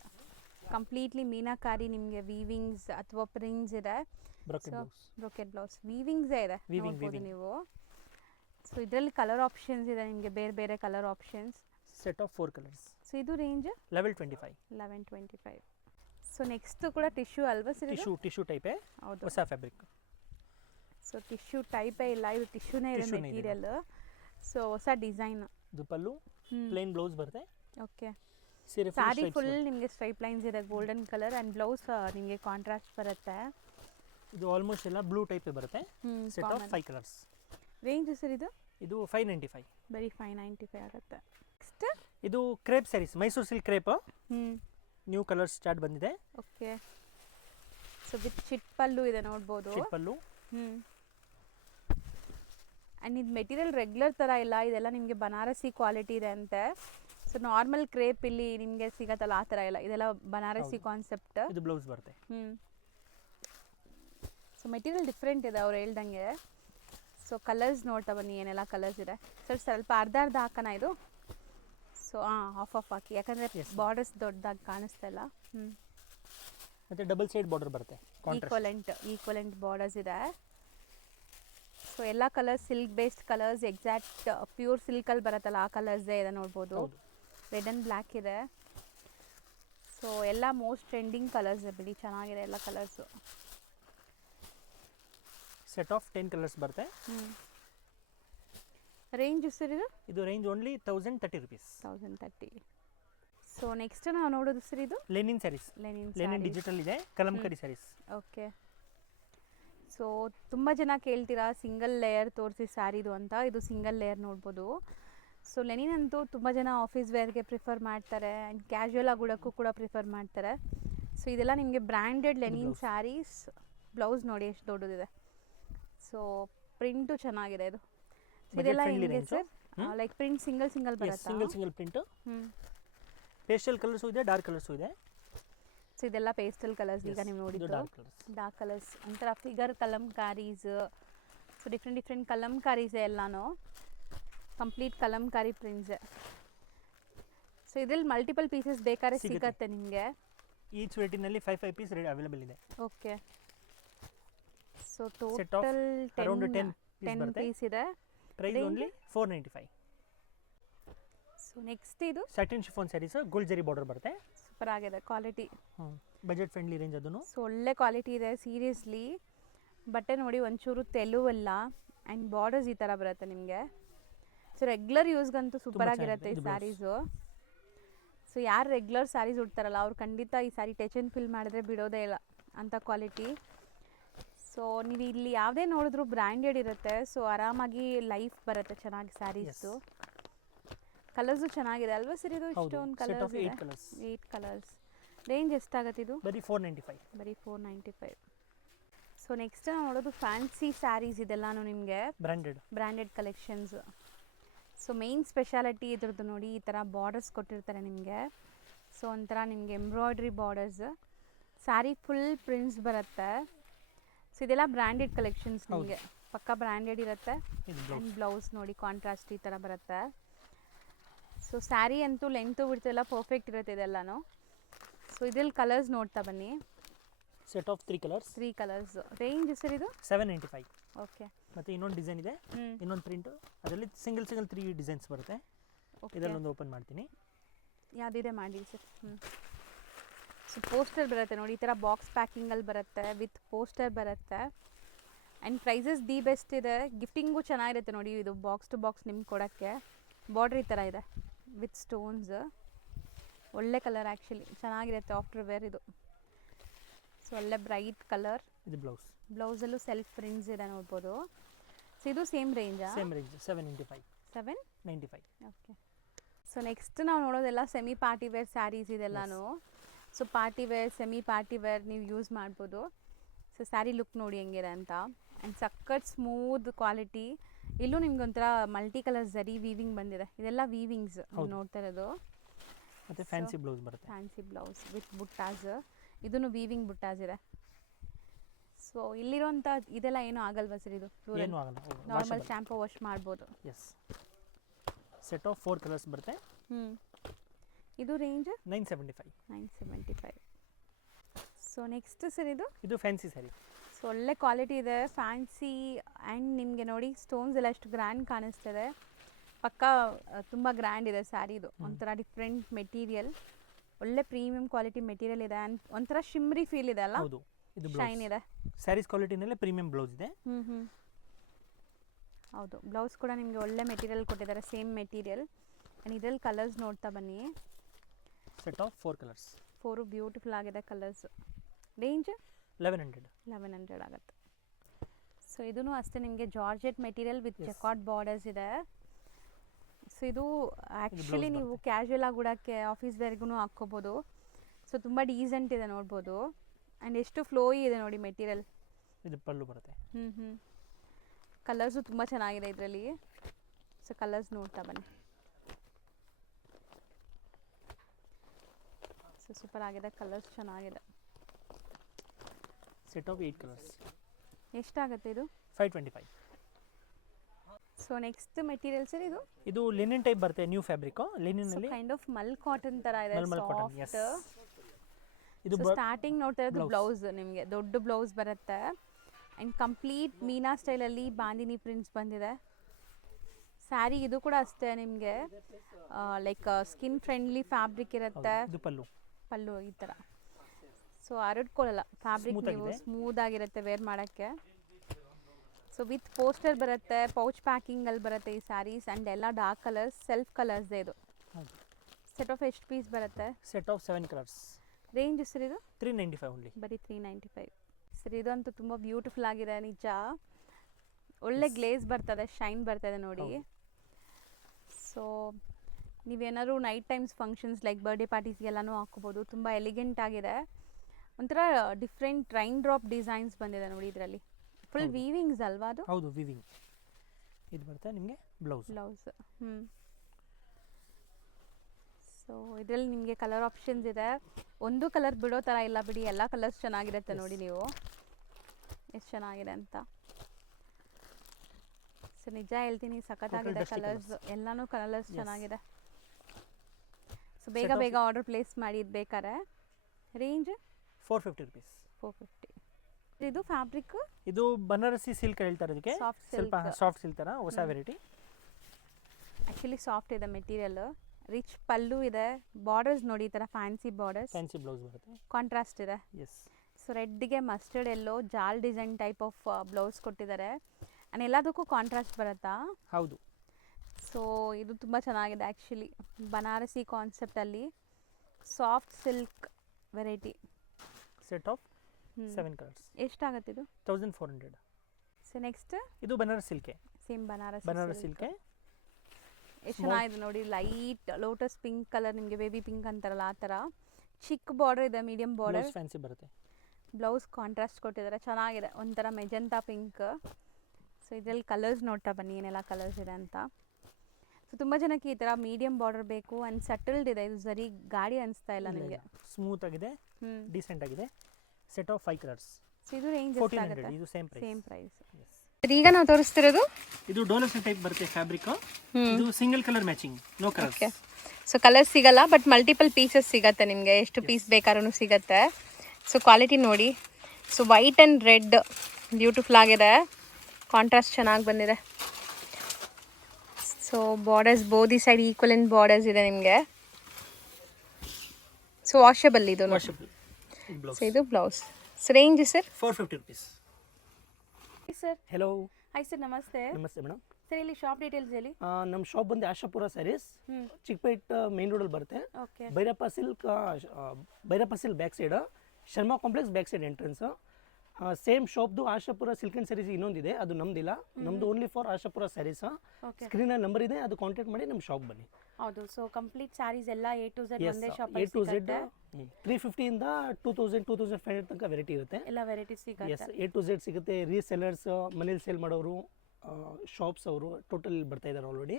ಕಂಪ್ಲೀಟ್ಲಿ ಮೀನಾಕಾರಿ ನಿಮಗೆ. ವೀವಿಂಗ್ಸ್ ಅಥವಾ ಪ್ರಿಂಟ್ಸ್ ಇದೆ. ಬ್ರೊಕೆಟ್ ಬ್ಲೌಸ್ ವೀವಿಂಗ್ಸೇ ಇದೆ ನೋಡ್ಬೋದು ನೀವು. ಸೊ ಇದರಲ್ಲಿ ಕಲರ್ ಆಪ್ಷನ್ಸ್ ಇದೆ ನಿಮಗೆ, ಬೇರೆ ಬೇರೆ colour options. Set of 4 colours. So ಇದು ರೇಂಜ್ 1125. 1125. ಸೊ ನೆಕ್ಸ್ಟ್ ಕೂಡ ಟಿಶ್ಯೂ ಅಲ್ವಾ ಸರ್? ಟಿಶ್ಯೂ ಟೈಪೇ, ಹೌದು, ಹೊಸ ಫ್ಯಾಬ್ರಿಕ್. ಸೊ ಟಿಶ್ಯೂ ಟೈಪೇ ಇಲ್ಲ, ಇದು ಟಿಶ್ಯೂನೇ ಇದೆ ಮೆಟೀರಿಯಲ್. ಸೊ ಹೊಸ ಡಿಸೈನ್. ಇದು ಪಲ್ಲು, ಪ್ಲೇನ್ ಬ್ಲೌಸ್ ಬರುತ್ತೆ. ಓಕೆ, ಸಾರಿ ಫುಲ್ ನಿಮಗೆ ಸ್ಟ್ರೈಪ್ ಲೈನ್ಸ್ ಇದೆ, ಗೋಲ್ಡನ್ ಕಲರ್. ಆ್ಯಂಡ್ ಬ್ಲೌಸ್ ನಿಮಗೆ ಕಾಂಟ್ರಾಸ್ಟ್ ಬರುತ್ತೆ. ಇದು ಆಲ್ಮೋಸ್ಟ್ ಎಲ್ಲ ಬ್ಲೂ ಟೈಪೇ ಬರುತ್ತೆ. Set of 5 colours. Range sir ಇದು 595. ಬರೀ 595 ಆಗುತ್ತೆ. ನೆಕ್ಸ್ಟ್ ಇದು crepe sarees, Mysore silk crepe. New colour start ಬಂದಿದೆ. Okay, so with chit pallu ಇದೆ ನೋಡ್ಬೋದು. ಚಿಟ್ ಪಲ್ಲು. ಆ್ಯಂಡ್ ಇದು ಮೆಟೀರಿಯಲ್ ರೆಗ್ಯುಲರ್ ಥರ ಇಲ್ಲ, ಇದೆಲ್ಲ ನಿಮಗೆ ಬನಾರಸಿ ಕ್ವಾಲಿಟಿ ಇದೆ ಅಂತೆ. ಸೊ ನಾರ್ಮಲ್ ಕ್ರೇಪ್ ಇಲ್ಲಿ ನಿಮಗೆ ಸಿಗತ್ತಲ್ಲ ಆ ಥರ ಇಲ್ಲ, ಇದೆಲ್ಲ ಬನಾರಸಿ ಕಾನ್ಸೆಪ್ಟ್. ಇದು ಬ್ಲೌಸ್ ಬರುತ್ತೆ. ಸೊ ಮೆಟೀರಿಯಲ್ ಡಿಫ್ರೆಂಟ್ ಇದೆ ಅವ್ರು ಹೇಳ್ದಂಗೆ. ಸೊ ಕಲರ್ಸ್ ನೋಡ್ತಾ ಬನ್ನಿ ಏನೆಲ್ಲ ಕಲರ್ಸ್ ಇದೆ. ಸರ್ ಸ್ವಲ್ಪ ಅರ್ಧ ಹಾಕೋಣ ಇದು. ಸೊ ಆಫ್ ಹಾಕಿ, ಯಾಕಂದರೆ ಬಾರ್ಡರ್ಸ್ ದೊಡ್ಡದಾಗಿ ಕಾಣಿಸ್ತಾ ಇಲ್ಲ. ಮತ್ತು ಡಬಲ್ ಸೈಡ್ ಬಾರ್ಡರ್ ಬರುತ್ತೆ. ಈಕ್ವಲೆಂಟ್ ಬಾರ್ಡರ್ಸ್ ಇದೆ. ಸೊ ಎಲ್ಲ colours silk based colours, exact pure ಸಿಲ್ಕಲ್ಲಿ ಬರುತ್ತಲ್ಲ ಆ ಕಲರ್ಸೇ ಇದೆ ನೋಡ್ಬೋದು. ರೆಡ್ ಆ್ಯಂಡ್ ಬ್ಲ್ಯಾಕ್ ಇದೆ. ಸೊ ಎಲ್ಲ ಮೋಸ್ಟ್ ಟ್ರೆಂಡಿಂಗ್ ಕಲರ್ಸ್ ಬಿಡಿ, ಚೆನ್ನಾಗಿದೆ ಎಲ್ಲ ಕಲರ್ಸು. ಸೆಟ್ ಆಫ್ 10 ಕಲರ್ಸ್ ಬರುತ್ತೆ. ರೇಂಜ್ ಸರ್ ಇದು range only 1030 rupees. 1030. So next ನಾವು ನೋಡೋದು ಸರ್ ಇದು ಲೆನಿನ್ ಸ್ಯಾರೀಸ್. ಲೆನಿನ್ ಡಿಜಿಟಲ್ ಇದೆ, ಕಲಂಕರಿ ಸ್ಯಾರೀಸ್. ಓಕೆ, ಸೊ ತುಂಬ ಜನ ಕೇಳ್ತೀರಾ ಸಿಂಗಲ್ ಲೇಯರ್ ತೋರಿಸಿ ಸ್ಯಾರಿದು ಅಂತ. ಇದು ಸಿಂಗಲ್ ಲೇಯರ್ ನೋಡ್ಬೋದು. ಸೊ ಲೆನಿನ್ ಅಂತೂ ತುಂಬ ಜನ ಆಫೀಸ್ ವೇರ್ಗೆ ಪ್ರಿಫರ್ ಮಾಡ್ತಾರೆ, ಆ್ಯಂಡ್ ಕ್ಯಾಶುವಲ್ ಆಗಿ ಉಡೋಕ್ಕೂ ಕೂಡ ಪ್ರಿಫರ್ ಮಾಡ್ತಾರೆ. ಸೊ ಇದೆಲ್ಲ ನಿಮಗೆ ಬ್ರ್ಯಾಂಡೆಡ್ ಲೆನಿನ್ ಸ್ಯಾರೀಸ್. ಬ್ಲೌಸ್ ನೋಡಿ ಎಷ್ಟು ದೊಡ್ಡದಿದೆ. ಸೊ ಪ್ರಿಂಟು ಚೆನ್ನಾಗಿದೆ ಇದು. ಇದೆಲ್ಲ ಹೆಂಗೆ ಸರ್? ಲೈಕ್ ಪ್ರಿಂಟ್ ಸಿಂಗಲ್ ಬರುತ್ತಾ? Single print. ಪೇಸ್ಟಲ್ ಕಲರ್ಸು ಇದೆ, ಡಾರ್ಕ್ ಕಲರ್ಸು ಇದೆ. ಸೊ ಇದೆಲ್ಲ ಪೇಸ್ಟಲ್ ಕಲರ್ಸ್ ಈಗ ನೀವು ನೋಡಿದ್ದು. ಡಾರ್ಕ್ ಕಲರ್ಸ್ ಒಂಥರ ಫಿಗರ್ ಕಲಂಕಾರೀಸ್. ಸೊ ಡಿಫ್ರೆಂಟ್ ಕಲಂಕಾರೀಸೇ ಎಲ್ಲಾನು, ಕಂಪ್ಲೀಟ್ ಕಲಂಕಾರಿ ಪ್ರಿಂಟ್ಸೆ. ಸೊ ಇದ್ರಲ್ಲಿ ಮಲ್ಟಿಪಲ್ ಪೀಸಸ್ ಬೇಕಾದ್ರೆ ಸಿಗತ್ತೆ ನಿಮಗೆ. ಈಚ್ ವೆರೈಟಿನಲ್ಲಿ 5 ಪೀಸ್ ಅವೈಲೇಬಲ್ ಇದೆ. ಓಕೆ, ಸೊ ಟೋಟಲ್ 10 ಪೀಸ್ ಇದೆ. Price only 495. ಸೊ ನೆಕ್ಸ್ಟ್ ಇದು satin chiffon sarees, gold zari border ಬರುತ್ತೆ. ಸೂಪರ್ ಆಗಿದೆ ಕ್ವಾಲಿಟಿ. ಬಜೆಟ್ ಫ್ರೆಂಡ್ಲಿ ರೇಂಜ್ ಅದನ್ನು. ಸೊ ಒಳ್ಳೆ ಕ್ವಾಲಿಟಿ ಇದೆ ಸೀರಿಯಸ್ಲಿ. ಬಟ್ಟೆ ನೋಡಿ ಒಂಚೂರು ತೆಲುವಲ್ಲ. ಆ್ಯಂಡ್ ಬಾರ್ಡರ್ಸ್ ಈ ಥರ ಬರುತ್ತೆ ನಿಮಗೆ. ಸೊ ರೆಗ್ಯುಲರ್ ಯೂಸ್ಗಂತೂ ಸೂಪರ್ ಆಗಿರುತ್ತೆ ಈ ಸ್ಯಾರೀಸು. ಸೊ ಯಾರು ರೆಗ್ಯುಲರ್ ಸ್ಯಾರೀಸ್ ಉಡ್ತಾರಲ್ಲ ಅವ್ರು ಖಂಡಿತ ಈ ಸ್ಯಾರಿ ಟಚ್ ಆ್ಯಂಡ್ ಫಿಲ್ ಮಾಡಿದ್ರೆ ಬಿಡೋದೇ ಇಲ್ಲ ಅಂಥ ಕ್ವಾಲಿಟಿ. ಸೊ ನೀವು ಇಲ್ಲಿ ಯಾವುದೇ ನೋಡಿದ್ರು ಬ್ರ್ಯಾಂಡೆಡ್ ಇರುತ್ತೆ. ಸೊ ಆರಾಮಾಗಿ ಲೈಫ್ ಬರುತ್ತೆ ಚೆನ್ನಾಗಿ ಸ್ಯಾರೀಸು. ಕಲರ್ಸು ಚೆನ್ನಾಗಿದೆ ಅಲ್ವಾ ಸರ್? ಇದು ಇಷ್ಟೊಂದು ಕಲರ್ಸ್ ಇದೆ, 8 ಕಲರ್ಸ್. ರೇಂಜ್ ಎಷ್ಟಾಗುತ್ತೆ ಇದು? ಬರೀ 495. ಬರೀ 495. ಸೊ ನೆಕ್ಸ್ಟ್ ನಾವು ನೋಡೋದು ಫ್ಯಾನ್ಸಿ ಸ್ಯಾರೀಸ್. ಇದೆಲ್ಲಾನು ನಿಮಗೆ branded collections. So main speciality ಇದ್ರದ್ದು ನೋಡಿ, ಈ ಥರ ಬಾರ್ಡರ್ಸ್ ಕೊಟ್ಟಿರ್ತಾರೆ ನಿಮಗೆ. ಸೊ ಒಂಥರ ನಿಮಗೆ embroidery borders. Sari full prints ಬರುತ್ತೆ. ಸೊ ಇದೆಲ್ಲ ಬ್ರ್ಯಾಂಡೆಡ್ ಕಲೆಕ್ಷನ್ಸ್ ನಿಮಗೆ, ಪಕ್ಕ ಬ್ರ್ಯಾಂಡೆಡ್ ಇರುತ್ತೆ. ಆ್ಯಂಡ್ ಬ್ಲೌಸ್ ನೋಡಿ ಕಾಂಟ್ರಾಸ್ಟ್ ಈ ಥರ ಬರುತ್ತೆ. ಸೊ ಸ್ಯಾರಿ ಅಂತೂ ಲೆಂತು ಬಿಡ್ತೆಲ್ಲ ಪರ್ಫೆಕ್ಟ್ ಇರುತ್ತೆ ಇದೆಲ್ಲನೂ. ಸೊ ಇದ್ರಲ್ಲಿ ಕಲರ್ಸ್ ನೋಡ್ತಾ ಬನ್ನಿ. Set of 3 colours. Range sir ಇದು 795. ಓಕೆ, ಮತ್ತು ಇನ್ನೊಂದು ಡಿಸೈನ್ ಇದೆ, ಇನ್ನೊಂದು ಪ್ರಿಂಟು. ಅದರಲ್ಲಿ ಸಿಂಗಲ್ 3 ಡಿಸೈನ್ಸ್ ಬರುತ್ತೆ. ಇದರಲ್ಲೊಂದು ಓಪನ್ ಮಾಡ್ತೀನಿ. ಯಾವುದಿದೆ ಮಾಡಿ ಸರ್. ಸೊ ಪೋಸ್ಟರ್ ಬರುತ್ತೆ ನೋಡಿ, ಈ ಥರ ಬಾಕ್ಸ್ ಪ್ಯಾಕಿಂಗಲ್ಲಿ ಬರುತ್ತೆ, ವಿತ್ ಪೋಸ್ಟರ್ ಬರುತ್ತೆ. ಆ್ಯಂಡ್ ಪ್ರೈಸಸ್ ದಿ ಬೆಸ್ಟ್ ಇದೆ. ಗಿಫ್ಟಿಂಗು ಚೆನ್ನಾಗಿರುತ್ತೆ ನೋಡಿ. ಇದು ಬಾಕ್ಸ್ ಟು ಬಾಕ್ಸ್ ನಿಮ್ಗೆ ಕೊಡೋಕ್ಕೆ. ಬಾರ್ಡ್ರ್ ಈ ಥರ ಇದೆ ವಿತ್ ಸ್ಟೋನ್ಸ್. ಒಳ್ಳೆ ಕಲರ್ ಆ್ಯಕ್ಚುಲಿ, ಚೆನ್ನಾಗಿರುತ್ತೆ ಆಫ್ಟರ್ ವೇರ್ ಇದು. ಸೊ ಒಳ್ಳೆ ಬ್ರೈಟ್ ಕಲರ್. ಇದು ಬ್ಲೌಸಲ್ಲೂ ಸೆಲ್ಫ್ ಪ್ರಿಂಟ್ಸ್ ಇದೆ ನೋಡ್ಬೋದು. ಸೊ ಇದು same range 795. 795. Okay. So next ನಾವು ನೋಡೋದೆಲ್ಲ ಸೆಮಿ ಪಾರ್ಟಿ ವೇರ್ ಸ್ಯಾರೀಸ್ ಇದೆಲ್ಲಾನು. So party wear, semi party wear ನೀವು ಯೂಸ್ ಮಾಡ್ಬೋದು. ಸೊ ಸೊ ಸ್ಯಾರಿ ಲುಕ್ ನೋಡಿ ಹೆಂಗಿದೆ ಅಂತ. ಆ್ಯಂಡ್ ಸಖತ್ ಸ್ಮೂತ್ ಕ್ವಾಲಿಟಿ. ಇಲ್ಲೂ ನಿಮ್ಗೆ ಒಂಥರ ಮಲ್ಟಿ ಕಲರ್ ಝರಿ ವೀವಿಂಗ್ ಬಂದಿದೆ. ಇದೆಲ್ಲ ವೀವಿಂಗ್ಸ್ ನೋಡ್ತಾ ಇರೋದು. ಮತ್ತು ಫ್ಯಾನ್ಸಿ ಬ್ಲೌಸ್ ಬರುತ್ತೆ. Fancy blouse with buttas. ಇದನ್ನು ವೀವಿಂಗ್ ಬುಟ್ಟಾಸ್ ಇದೆ. ಸೊ ಇಲ್ಲಿರೋಂಥ ಇದೆಲ್ಲ ಏನೂ ಆಗಲ್ವಾ ಸರ್? ಇದು ಏನೂ ಆಗಲ್ಲ, ನಾರ್ಮಲ್ ಶಾಂಪೂ ವಾಶ್ ಮಾಡ್ಬೋದು. ಎಸ್. ಸೆಟ್ ಆಫ್ 4 ಕಲರ್ಸ್ ಬರುತ್ತೆ. ಇದು ರೇಂಜ್ 975. ಸೊ ನೆಕ್ಸ್ಟ್ ಸರ್ ಇದು ಫ್ಯಾನ್ಸಿ ಸ್ಯಾರಿ. ಸೊ ಒಳ್ಳೆ ಕ್ವಾಲಿಟಿ ಇದೆ, ಫ್ಯಾನ್ಸಿ. ಆ್ಯಂಡ್ ನಿಮಗೆ ನೋಡಿ ಸ್ಟೋನ್ಸ್ ಎಲ್ಲ ಎಷ್ಟು ಗ್ರ್ಯಾಂಡ್ ಕಾಣಿಸ್ತಿದೆ. ಪಕ್ಕ ತುಂಬ ಗ್ರ್ಯಾಂಡ್ ಇದೆ ಸ್ಯಾರಿ. ಇದು ಒಂಥರ ಡಿಫ್ರೆಂಟ್ ಮೆಟೀರಿಯಲ್, ಒಳ್ಳೆ ಪ್ರೀಮಿಯಂ ಕ್ವಾಲಿಟಿ ಮೆಟೀರಿಯಲ್ ಇದೆ. ಆ್ಯಂಡ್ ಒಂಥರ ಶಿಮ್ರಿ ಫೀಲ್ ಇದೆ ಅಲ್ಲ? ಹೌದು, ಇದು ಶೈನ್ ಇದೆ. ಸ್ಯಾರೀಸ್ ಕ್ವಾಲಿಟಿನಲ್ಲೇ ಪ್ರೀಮಿಯಂ ಬ್ಲೌಸ್ ಇದೆ. ಹೌದು, ಬ್ಲೌಸ್ ಕೂಡ ನಿಮಗೆ ಒಳ್ಳೆ ಮೆಟೀರಿಯಲ್ ಕೊಟ್ಟಿದ್ದಾರೆ, ಸೇಮ್ ಮೆಟೀರಿಯಲ್. ಆ್ಯಂಡ್ ಇದರಲ್ಲಿ ಕಲರ್ಸ್ ನೋಡ್ತಾ ಬನ್ನಿ. Set of 4 colours. 4 ಬ್ಯೂಟಿಫುಲ್ ಆಗಿದೆ ಕಲರ್ಸ್. ರೇಂಜ್ 1100 ಆಗುತ್ತೆ. ಸೊ ಇದೂ ಅಷ್ಟೇ ನಿಮಗೆ georgette material with jacquard borders ಇದೆ. ಸೊ ಇದು ಆ್ಯಕ್ಚುಲಿ ನೀವು ಕ್ಯಾಶುವಲ್ ಆಗಿ ಉಡೋಕ್ಕೆ ಆಫೀಸ್ ವೇರ್ಗೂ ಹಾಕ್ಕೋಬೋದು. ಸೊ ತುಂಬ ಡೀಸೆಂಟ್ ಇದೆ ನೋಡ್ಬೋದು. ಆ್ಯಂಡ್ ಎಷ್ಟು ಫ್ಲೋಯಿ ಇದೆ ನೋಡಿ ಮೆಟೀರಿಯಲ್. ಇದು ಪಲ್ಲು ಬರುತ್ತೆ. ಕಲರ್ಸು ತುಂಬ ಚೆನ್ನಾಗಿದೆ ಇದರಲ್ಲಿ. ಸೊ ಕಲರ್ಸ್ ನೋಡ್ತಾ ಬನ್ನಿ. ಸೊ ಸೂಪರ್ ಆಗಿದೆ, ಕಲರ್ಸ್ ಚೆನ್ನಾಗಿದೆ. Set of 8 colours. ಎಷ್ಟಾಗುತ್ತೆ ಇದು? 525. ಸೊ ನೆಕ್ಸ್ಟ್ ಮೆಟೀರಿಯಲ್ ಸರ್ ಇದು ಲಿನಿನ್ ಟೈಪ್ ಬರುತ್ತೆ, ನ್ಯೂ ಫ್ಯಾಬ್ರಿಕ್. ಲಿನಿನ್ ಅಲ್ಲಿ ಕೈಂಡ್ ಆಫ್ ಮಲ್ ಕಾಟನ್ ತರ ಇದೆ, ಸಾಫ್ಟ್. ಇದು ಸ್ಟಾರ್ಟಿಂಗ್ ನೋಡ್ತಾ ಇರೋದು ಬ್ಲೌಸ್. ನಿಮಗೆ ದೊಡ್ಡ ಬ್ಲೌಸ್ ಬರುತ್ತೆ. ಆ್ಯಂಡ್ ಕಂಪ್ಲೀಟ್ ಮೀನಾ ಸ್ಟೈಲಲ್ಲಿ ಬಾಂದಿನಿ ಪ್ರಿಂಟ್ಸ್ ಬಂದಿದೆ. ಸ್ಯಾರಿ ಇದು ಕೂಡ ಅಷ್ಟೇ ನಿಮಗೆ ಲೈಕ್ ಸ್ಕಿನ್ ಫ್ರೆಂಡ್ಲಿ ಫ್ಯಾಬ್ರಿಕ್ ಇರುತ್ತೆ. ಪಲ್ಲು ಈ ಥರ. ಸೊ ಹರಡ್ಕೊಳ್ಳಲ್ಲ ಫ್ಯಾಬ್ರಿಕ್, ನೀವು ಸ್ಮೂತ್ ಆಗಿರುತ್ತೆ ವೇರ್ ಮಾಡೋಕ್ಕೆ. ಸೊ ವಿತ್ ಪೋಸ್ಟರ್ ಬರುತ್ತೆ, ಪೌಚ್ ಪ್ಯಾಕಿಂಗಲ್ಲಿ ಬರುತ್ತೆ ಈ ಸ್ಯಾರೀಸ್. ಆ್ಯಂಡ್ ಎಲ್ಲ ಡಾರ್ಕ್ ಕಲರ್ಸ್, ಸೆಲ್ಫ್ ಕಲರ್ಸ್ ಇದು. ಸೆಟ್ ಆಫ್ ಎಷ್ಟು ಪೀಸ್ ಬರುತ್ತೆ? Set of 7 colours. Range sir ಇದು 395 ಓನ್ಲಿ. ಬರೀ 395. ಸರ್ ಇದಂತೂ ತುಂಬ ಬ್ಯೂಟಿಫುಲ್ ಆಗಿದೆ ನಿಜ. ಒಳ್ಳೆ ಗ್ಲೇಸ್ ಬರ್ತದೆ, ಶೈನ್ ಬರ್ತದೆ ನೋಡಿ. ಸೊ ನೀವೇನಾದ್ರು night times functions like birthday ಪಾರ್ಟೀಸ್ಗೆಲ್ಲನೂ ಹಾಕೋಬೋದು. ತುಂಬ ಎಲಿಗೆಂಟ್ ಆಗಿದೆ. ಒಂಥರ ಡಿಫ್ರೆಂಟ್ ರೈನ್ ಡ್ರಾಪ್ ಡಿಸೈನ್ಸ್ ಬಂದಿದೆ ನೋಡಿ ಇದರಲ್ಲಿ. ಫುಲ್ ವೀವಿಂಗ್ಸ್ ಅಲ್ವಾ ಅದು? ಹೌದು, ವೀವಿಂಗ್. ಇದು ಬರುತ್ತೆ ನಿಮಗೆ ಬ್ಲೌಸ್. ಸೊ ಇದರಲ್ಲಿ ನಿಮಗೆ ಕಲರ್ ಆಪ್ಷನ್ಸ್ ಇದೆ. ಒಂದು ಕಲರ್ ಬಿಡೋ ಥರ ಇಲ್ಲ ಬಿಡಿ, ಎಲ್ಲ ಕಲರ್ಸ್ ಚೆನ್ನಾಗಿರುತ್ತೆ ನೋಡಿ ನೀವು ಎಷ್ಟು ಚೆನ್ನಾಗಿದೆ ಅಂತ. ಸೊ ನಿಜ ಹೇಳ್ತೀನಿ, ಸಖತ್ತಾಗಿದೆ ಕಲರ್ಸ್. ಎಲ್ಲನೂ ಕಲರ್ಸ್ ಚೆನ್ನಾಗಿದೆ. ಸೊ ಬೇಗ ಬೇಗ ಆರ್ಡರ್ ಪ್ಲೇಸ್ ಮಾಡಿ ಬೇಕಾರೆ. Range 450 rupees. 450. ಇದು ಫ್ಯಾಬ್ರಿಕ್, ಇದು ಬನಾರಸಿ ಸಿಲ್ಕ್ ಹೇಳ್ತಾರೆ ಇದಕ್ಕೆ. ಸ್ವಲ್ಪ ಸಾಫ್ಟ್ ಸಿಲ್ಕ್ ತರ ಹೊಸ ವೆರೈಟಿ. ಆ್ಯಕ್ಚುಲಿ ಸಾಫ್ಟ್ ಇದೆ ಮೆಟೀರಿಯಲ್. ರಿಚ್ ಪಲ್ಲು ಇದೆ. ಬಾರ್ಡರ್ಸ್ ನೋಡಿ ಈ ಥರ ಫ್ಯಾನ್ಸಿ ಬಾರ್ಡರ್ಸ್. ಫ್ಯಾನ್ಸಿ ಬ್ಲೌಸ್ ಬರುತ್ತೆ. ಕಾಂಟ್ರಾಸ್ಟ್ ಇದೆ. ಎಸ್. ಸೊ ರೆಡ್ಗೆ mustard yellow jaal design type of blouse ಕೊಟ್ಟಿದ್ದಾರೆ. ಆ್ಯಂಡ್ ಎಲ್ಲದಕ್ಕೂ ಕಾಂಟ್ರಾಸ್ಟ್ ಬರುತ್ತಾ? ಹೌದು. ಸೊ ಇದು ತುಂಬ ಚೆನ್ನಾಗಿದೆ ಆ್ಯಕ್ಚುಲಿ. ಬನಾರಸಿ ಕಾನ್ಸೆಪ್ಟಲ್ಲಿ soft silk variety. Set of 7 colours. ಎಷ್ಟಾಗುತ್ತೆ ಇದು? 1400. ಸೊ ನೆಕ್ಸ್ಟ್ ಇದು ಬನಾರಸ್ ಸಿಲ್ಕೆ. ಸೇಮ್ ಬನಾರಸ್ ಸಿಲ್ಕೆ. ಎಷ್ಟು ಚೆನ್ನಾಗಿದೆ ನೋಡಿ. ಲೈಟ್ ಲೋಟಸ್ ಪಿಂಕ್ ಕಲರ್, ನಿಮಗೆ ಬೇಬಿ ಪಿಂಕ್ ಅಂತಾರಲ್ಲ ಆ ಥರ. ಚಿಕ್ಕ ಬಾರ್ಡರ್ ಇದೆ, ಮೀಡಿಯಂ ಬಾರ್ಡರ್. ಫ್ಯಾನ್ಸಿ ಬರುತ್ತೆ. ಬ್ಲೌಸ್ ಕಾಂಟ್ರಾಸ್ಟ್ ಕೊಟ್ಟಿದ್ದಾರೆ, ಚೆನ್ನಾಗಿದೆ. ಒಂಥರ ಮೆಜೆಂಟಾ ಪಿಂಕ್. ಸೊ ಇದರಲ್ಲಿ ಕಲರ್ಸ್ ನೋಡ್ತಾ ಬನ್ನಿ ಏನೆಲ್ಲ ಕಲರ್ಸ್ ಇದೆ ಅಂತ. ಸೊ ತುಂಬ ಜನಕ್ಕೆ ಈ ಥರ ಮೀಡಿಯಂ ಬಾರ್ಡರ್ ಬೇಕು. ಆ್ಯಂಡ್ ಸಟಲ್ಡ್ ಇದೆ, ಇದು ಸರಿ ಗಾಡಿ ಅನಿಸ್ತಾ ಇಲ್ಲ ನಿಮಗೆ. ಸ್ಮೂತ್ ಆಗಿದೆ, ಡೀಸೆಂಟ್ ಆಗಿದೆ. Set of 5 colours. ಸೊ ಇದು ರೇಂಜ್ 1400. ಇದು ಸೇಮ್ ಪ್ರೈಸ್. ಈಗ ನಾವು ತೋರಿಸ್ತಿರೋದು ಇದು ಡೋಲಸ್ ಟೈಪ್ ಬರುತ್ತೆ ಫ್ಯಾಬ್ರಿಕ್. ಇದು single colour matching, no colours. So colours ಸಿಗಲ್ಲ, ಬಟ್ ಮಲ್ಟಿಪಲ್ ಪೀಸಸ್ ಸಿಗತ್ತೆ ನಿಮಗೆ. ಎಷ್ಟು ಪೀಸ್ ಬೇಕಾದ್ರೂ ಸಿಗತ್ತೆ. ಸೊ ಕ್ವಾಲಿಟಿ ನೋಡಿ. So white and red beautiful ಆಗಿದೆ. ಕಾಂಟ್ರಾಸ್ಟ್ ಚೆನ್ನಾಗಿ ಬಂದಿದೆ. So borders both side equivalent borders ಇದೆ ನಿಮಗೆ. ಸೊ ವಾಷಬಲ್ ಇದು. ಸೊ ಇದು blouse. So range sir 450 rupees. Sir hello. Hi sir, ನಮಸ್ತೆ. ನಮಸ್ತೆ ಮೇಡಮ್. ಸರ್ ಇಲ್ಲಿ ಶಾಪ್ ಡೀಟೇಲ್ಸ್ ಹೇಳಿ. ನಮ್ಮ ಶಾಪ್ ಬಂದು ಆಶಾಪುರ ಸ್ಯಾರೀಸ್, ಚಿಕ್ಕಪೇಟ್ ಮೇನ್ ರೋಡಲ್ಲಿ ಬರುತ್ತೆ. Okay. Bhyrappa silk back side, Sharma complex back side entrance. Same ಶಾಪ್ದು ಆಶಾಪುರ ಸಿಲ್ಕ್ ಆ್ಯಂಡ್ ಸ್ಯಾರೀಸ್ ಇನ್ನೊಂದಿದೆ, ಅದು ನಮ್ದಿಲ್ಲ. ನಮ್ದು only for Ashapura sarees. Okay. ಸ್ಕ್ರೀನಲ್ಲಿ ನಂಬರ್ ಇದೆ, ಅದು ಕಾಂಟ್ಯಾಕ್ಟ್ ಮಾಡಿ ನಮ್ಮ ಶಾಪ್ ಬನ್ನಿ. ಹೌದು. ಸೊ ಕಂಪ್ಲೀಟ್ ಸ್ಯಾರೀಸ್ ಎಲ್ಲ A to Z ಎಸ್, ಒಂದೇ ಶಾಪ್ A to Z 350ಇಂದ 2500 ತನಕ ವೆರೈಟಿ ಇರುತ್ತೆ. ಎಲ್ಲ ವೆರೈಟೀಸ್ ಸಿಗುತ್ತೆ. ಎಸ್, A to Z ಸಿಗುತ್ತೆ. ರೀಸೆಲ್ಲರ್ಸ್, ಮನೇಲಿ ಸೇಲ್ ಮಾಡೋರು, ಶಾಪ್ಸ್ ಅವರು ಟೋಟಲ್ ಬರ್ತಾ ಇದ್ದಾರೆ ಆಲ್ರೆಡಿ.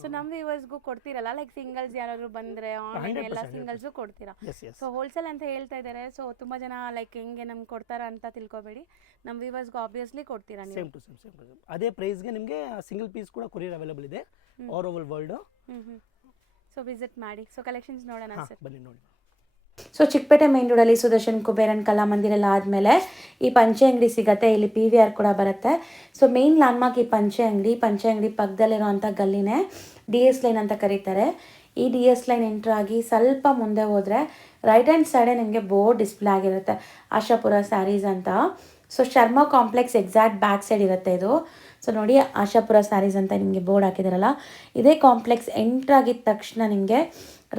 ಸೊ ನಮ್ಮ ವ್ಯೂವರ್ಸ್ಗೂ ಕೊಡ್ತೀರಲ್ಲ, ಲೈಕ್ ಸಿಂಗಲ್ಸ್ ಯಾರಾದ್ರು ಬಂದರೆ ಆನ್ಲೈನ್ ಎಲ್ಲ 100%, ಸಿಂಗಲ್ಸು ಕೊಡ್ತೀರಾ? S S. ಸೊ ಹೋಲ್ಸೇಲ್ ಅಂತ ಹೇಳ್ತಾ ಇದ್ದಾರೆ. ಸೊ ತುಂಬ ಜನ ಲೈಕ್ ಹೆಂಗೆ ನಮ್ಗೆ ಕೊಡ್ತಾರ ಅಂತ ತಿಳ್ಕೊಬೇಡಿ, ನಮ್ಮ ವ್ಯೂವರ್ಸ್ಗೂ ಆಬ್ವಿಯಸ್ಲಿ ಕೊಡ್ತೀರಾ ನೀವು? ಸೇಮ್ ಟು ಸೇಮ್ ಅದೇ ಪ್ರೈಸ್ಗೆ ನಿಮಗೆ ಸಿಂಗಲ್ ಪೀಸ್ ಕೂಡ ಕೊರಿಯರ್ ಅವೈಲೇಬಲ್ ಇದೆ all over world. So visit ಮಾಡಿ. ಸೊ ಕಲೆಕ್ಷನ್ಸ್ ನೋಡೋಣ ಸರ್. ಬನ್ನಿ ನೋಡಿ. ಸೊ ಚಿಕ್ಕಪೇಟೆ ಮೈನ್ ರೋಡಲ್ಲಿ ಸುದರ್ಶನ್ ಕುಬೇರನ್ ಕಲಾಮಂದಿರ ಎಲ್ಲ ಆದಮೇಲೆ ಈ ಪಂಚೆ ಅಂಗಡಿ ಸಿಗುತ್ತೆ. ಇಲ್ಲಿ PVR ಕೂಡ ಬರುತ್ತೆ. ಸೊ ಮೇನ್ ಲ್ಯಾಂಡ್ಮಾರ್ಕ್ ಈ ಪಂಚೆ ಅಂಗಡಿ ಪಕ್ಕದಲ್ಲಿರುವಂಥ ಗಲ್ಲಿನೇ DS ಲೈನ್ ಅಂತ ಕರೀತಾರೆ. ಈ DS ಲೈನ್ ಎಂಟ್ರ್ ಆಗಿ ಸ್ವಲ್ಪ ಮುಂದೆ ಹೋದರೆ ರೈಟ್ ಹ್ಯಾಂಡ್ ಸೈಡೇ ನಿಮಗೆ ಬೋರ್ಡ್ ಡಿಸ್ಪ್ಲೇ ಆಗಿರುತ್ತೆ, ಆಶಾಪುರ ಸ್ಯಾರೀಸ್ ಅಂತ. So Sharma complex exact back side ಇರುತ್ತೆ ಇದು. ಸೊ ನೋಡಿ, ಆಶಾಪುರ ಸ್ಯಾರೀಸ್ ಅಂತ ನಿಮಗೆ ಬೋರ್ಡ್ ಹಾಕಿದಾರಲ್ಲ, ಇದೇ ಕಾಂಪ್ಲೆಕ್ಸ್ ಎಂಟ್ರ್ ಆಗಿದ ತಕ್ಷಣ ನಿಮಗೆ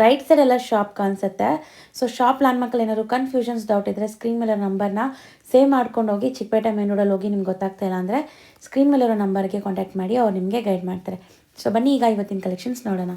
ರೈಟ್ ಸೈಡ್ ಎಲ್ಲ ಶಾಪ್ ಕಾಣಿಸುತ್ತೆ. ಸೊ ಶಾಪ್ ಲ್ಯಾಂಡ್ಮಾರ್ಕಲ್ಲಿ ಏನಾದ್ರು ಕನ್ಫ್ಯೂಷನ್ಸ್ ಡೌಟ್ ಇದ್ದರೆ ಸ್ಕ್ರೀನ್ ಮೇಲೆ ನಂಬರ್ನ ಸೇವ್ ಮಾಡ್ಕೊಂಡು ಹೋಗಿ. ಚಿಕ್ಕಪೇಟೆ ಮೇನ್ ರೋಡಲ್ಲಿ ಹೋಗಿ ನಿಮ್ಗೆ ಗೊತ್ತಾಗ್ತಾ ಇಲ್ಲ ಅಂದರೆ ಸ್ಕ್ರೀನ್ ಮೇಲಿರೋ ನಂಬರ್ಗೆ ಕಾಂಟ್ಯಾಕ್ಟ್ ಮಾಡಿ, ಅವ್ರು ನಿಮಗೆ ಗೈಡ್ ಮಾಡ್ತಾರೆ. ಸೊ ಬನ್ನಿ ಈಗ ಇವತ್ತಿನ ಕಲೆಕ್ಷನ್ಸ್ ನೋಡೋಣ.